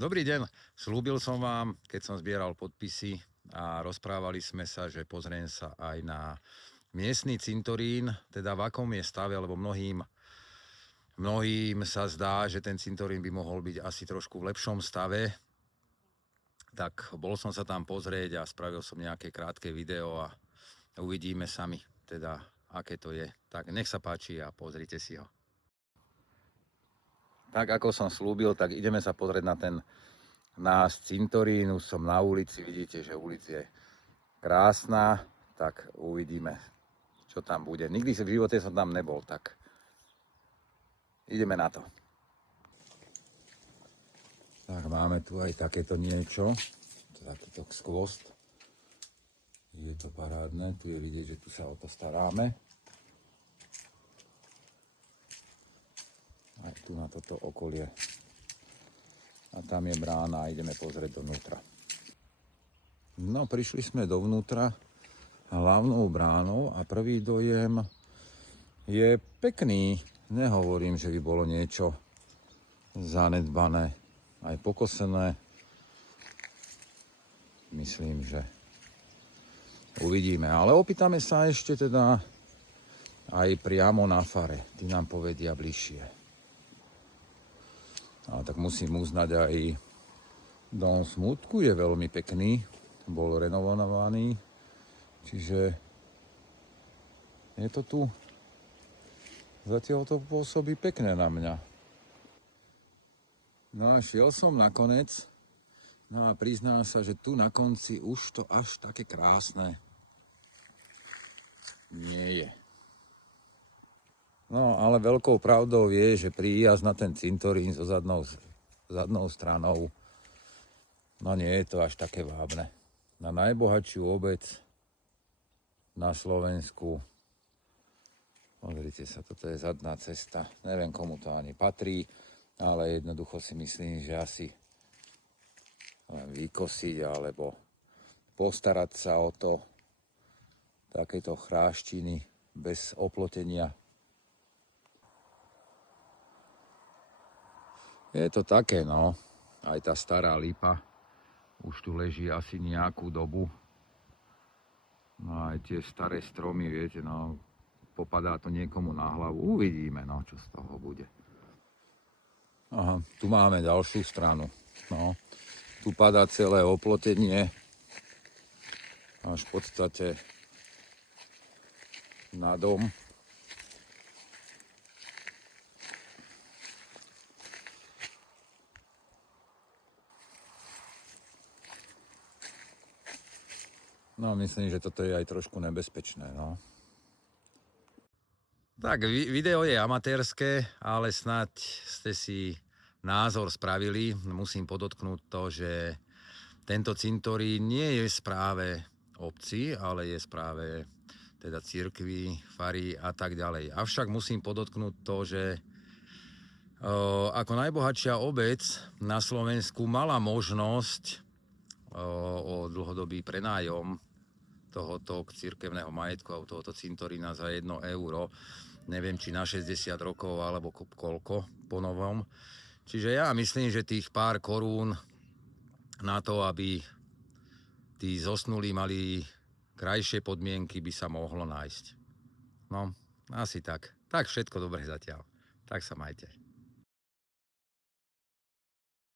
Dobrý deň, slúbil som vám, keď som zbieral podpisy a rozprávali sme sa, že pozriem sa aj na miestny cintorín, teda v akom je stave, lebo mnohým sa zdá, že ten cintorín by mohol byť asi trošku v lepšom stave. Tak bol som sa tam pozrieť a spravil som nejaké krátke video a uvidíme sami, teda aké to je. Tak nech sa páči a pozrite si ho. Tak ako som slúbil, tak ideme sa pozrieť na ten náš cintorín. Už som na ulici, vidíte, že ulica je krásna, tak uvidíme, čo tam bude. Nikdy v živote som tam nebol, tak ideme na to. Tak máme tu aj takéto niečo, takýto skvost. Je to parádne, tu je vidieť, že tu sa o to staráme. Aj tu na toto okolie. A tam je brána a ideme pozrieť dovnútra. No, prišli sme dovnútra hlavnou bránou a prvý dojem je pekný. Nehovorím, že by bolo niečo zanedbané, aj pokosené. Myslím, že uvidíme. Ale opýtame sa ešte teda aj priamo na fare. Tí nám povedia bližšie. A tak musím uznať, aj dom Smutku je veľmi pekný, bol renovovaný, čiže je to tu, zatiaľ to pôsobí pekné na mňa. No a šiel som nakoniec, no a priznám sa, že tu na konci už to až také krásne nie je. No, ale veľkou pravdou je, že príjazd na ten cintorín so zadnou stranou, no nie je to až také vábne. Na najbohatšiu obec na Slovensku, pozrite sa, toto je zadná cesta, neviem komu to ani patrí, ale jednoducho si myslím, že asi len vykosiť alebo postarať sa o to, takéto chráštiny bez oplotenia. Je to také, no, aj tá stará lipa už tu leží asi nejakú dobu. No aj tie staré stromy, viete, no, popadá to niekomu na hlavu. Uvidíme, no, čo z toho bude. Aha, tu máme ďalšiu stranu, no, tu padá celé oplotenie, až v podstate na dom. No, myslím, že toto je aj trošku nebezpečné, no. Tak, video je amatérske, ale snáď ste si názor spravili. Musím podotknúť to, že tento cintorín nie je v správe obci, ale je v správe teda cirkvi, fary a tak ďalej. Avšak musím podotknúť to, že ako najbohatšia obec na Slovensku mala možnosť o dlhodobý prenájom tohoto cirkevného majetku a tohoto cintorína za 1 euro. Neviem, či na 60 rokov alebo koľko po novom. Čiže ja myslím, že tých pár korún na to, aby tí zosnulí mali krajšie podmienky, by sa mohlo nájsť. No, asi tak. Tak všetko dobre zatiaľ. Tak sa majte.